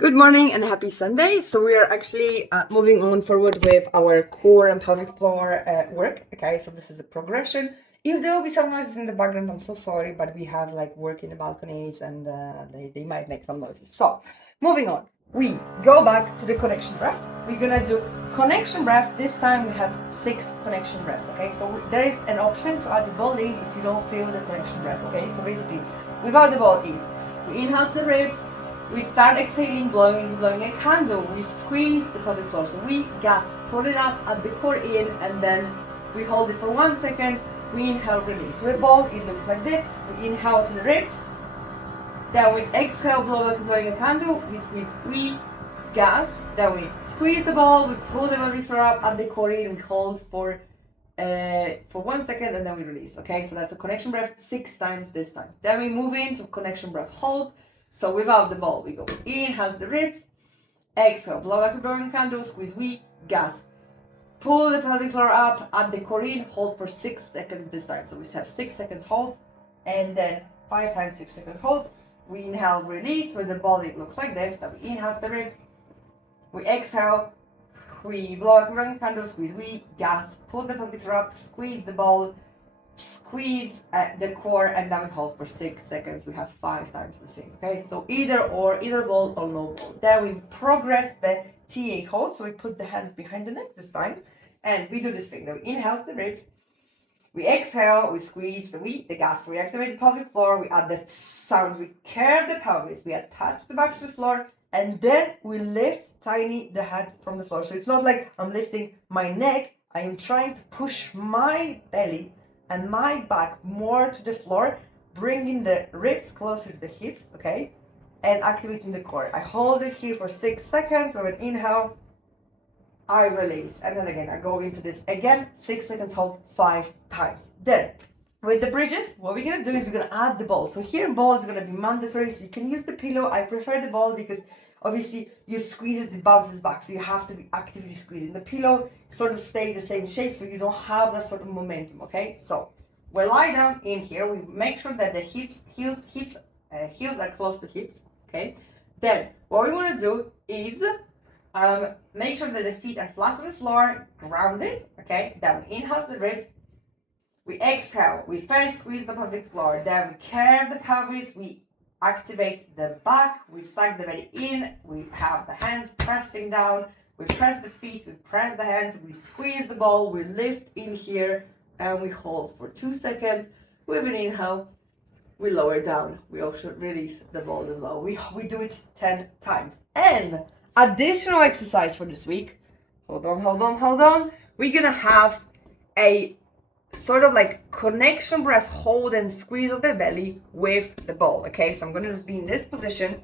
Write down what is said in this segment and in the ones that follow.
Good morning and happy Sunday. So we are actually moving on forward with our core and pelvic floor work. Okay, so this is a progression. If there will be some noises in the background, I'm so sorry, but we have like work in the balconies and they might make some noises. So moving on, we go back to the connection breath. We're gonna do connection breath. This time we have 6 connection breaths. Okay, so there is an option to add the ball in if you don't feel the connection breath. Okay, so basically without the ball is we inhale to the ribs. We start exhaling, blowing a candle. We squeeze the pelvic floor. So we gasp, pull it up at the core in, and then we hold it for 1 second. We inhale, release. With ball, it looks like this. We inhale to the ribs. Then we exhale, blowing a candle. We squeeze, we gasp. Then we squeeze the ball. We pull the pelvic floor up at the core in. We hold for 1 second, and then we release. Okay, so that's a connection breath 6 times this time. Then we move into connection breath hold. So without the ball, we go inhale the ribs, exhale, blow like a burning candle, squeeze, we gasp. Pull the pelvic floor up at the core in, hold for 6 seconds this time. So we have 6 seconds hold, and then 5 times 6 seconds hold. We inhale, release. With the ball, it looks like this. Then we inhale the ribs, we exhale, we blow like a burning candle, squeeze, we gasp. Pull the pelvic floor up, squeeze the ball, squeeze the core, and then we hold for 6 seconds. We have 5 times the thing. Okay, so either ball or no ball. Then we progress the TA hold. So we put the hands behind the neck this time, and we do this thing. Now we inhale the ribs, we exhale, we squeeze the gas, we activate the pelvic floor, we add the sound, we curve the pelvis, we attach the back to the floor, and then we lift tiny the head from the floor. So it's not like I'm lifting my neck, I am trying to push my belly and my back more to the floor, bringing the ribs closer to the hips, okay? And activating the core. I hold it here for 6 seconds. So an inhale, I release. And then again, I go into this again, 6 seconds hold 5 times. Then, with the bridges, what we're gonna do is we're gonna add the ball. So here ball is gonna be mandatory, so you can use the pillow. I prefer the ball because obviously you squeeze it bounces back, so you have to be actively squeezing. The pillow sort of stay the same shape, so you don't have that sort of momentum, okay? So we lie down in here, we make sure that the heels are close to hips, okay? Then what we wanna do is make sure that the feet are flat on the floor, grounded, okay? Then we inhale the ribs, we exhale, we first squeeze the pelvic floor, then we curve the pelvis, we activate the back, we suck the belly in, we have the hands pressing down, we press the feet, we press the hands, we squeeze the ball, we lift in here, and we hold for 2 seconds. With an inhale, we lower down. We also release the ball as well. We do it 10 times. And additional exercise for this week. Hold on. We're gonna have a sort of like connection breath hold and squeeze of the belly with the ball. Okay, so I'm gonna just be in this position.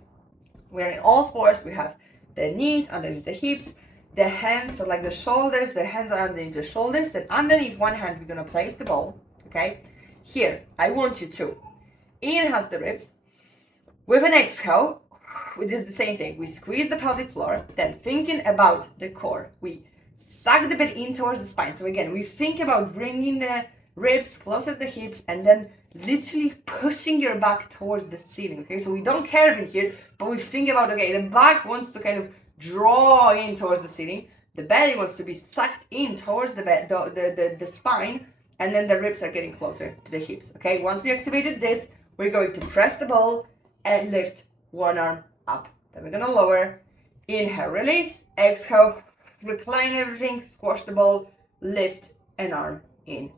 We're in all fours. We have the knees underneath the hips, the hands, so like the shoulders, the hands are underneath the shoulders. Then underneath one hand, we're gonna place the ball. Okay, here I want you to inhale the ribs. With an exhale, we do the same thing. We squeeze the pelvic floor. Then thinking about the core, we suck the belly in towards the spine. So again, we think about bringing the ribs closer to the hips and then literally pushing your back towards the ceiling. Okay, so we don't curve in here, but we think about, okay, the back wants to kind of draw in towards the ceiling. The belly wants to be sucked in towards the spine, and then the ribs are getting closer to the hips. Okay, once we activated this, we're going to press the ball and lift one arm up. Then we're gonna lower, inhale, release, exhale, recline everything, squash the ball, lift an arm in.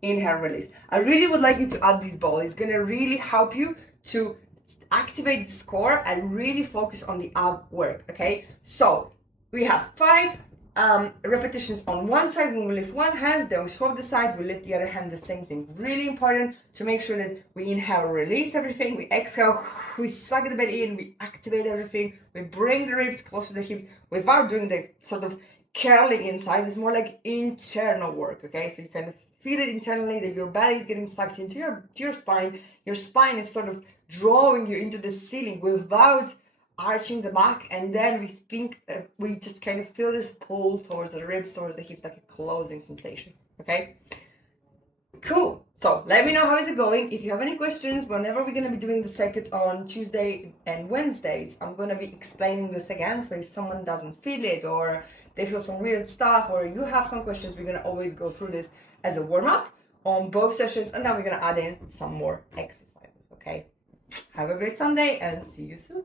Inhale, release. I really would like you to add this ball. It's gonna really help you to activate the core and really focus on the ab work, okay? So we have 5 repetitions on one side. When we lift one hand, then we swap the side, we lift the other hand, the same thing. Really important to make sure that we inhale, release everything, we exhale, we suck the belly in, we activate everything, we bring the ribs close to the hips without doing the sort of curling inside. It's more like internal work, okay? So you kind of feel it internally that your belly is getting sucked into your spine. Your spine is sort of drawing you into the ceiling without arching the back, and then we think we just kind of feel this pull towards the ribs or the hips, like a closing sensation. Okay, cool. So let me know how is it going. If you have any questions, whenever we're going to be doing the circuits on Tuesday and Wednesdays, I'm going to be explaining this again. So if someone doesn't feel it, or they feel some weird stuff, or you have some questions, we're going to always go through this as a warm-up on both sessions, and then we're going to add in some more exercises. Okay, have a great Sunday and see you soon.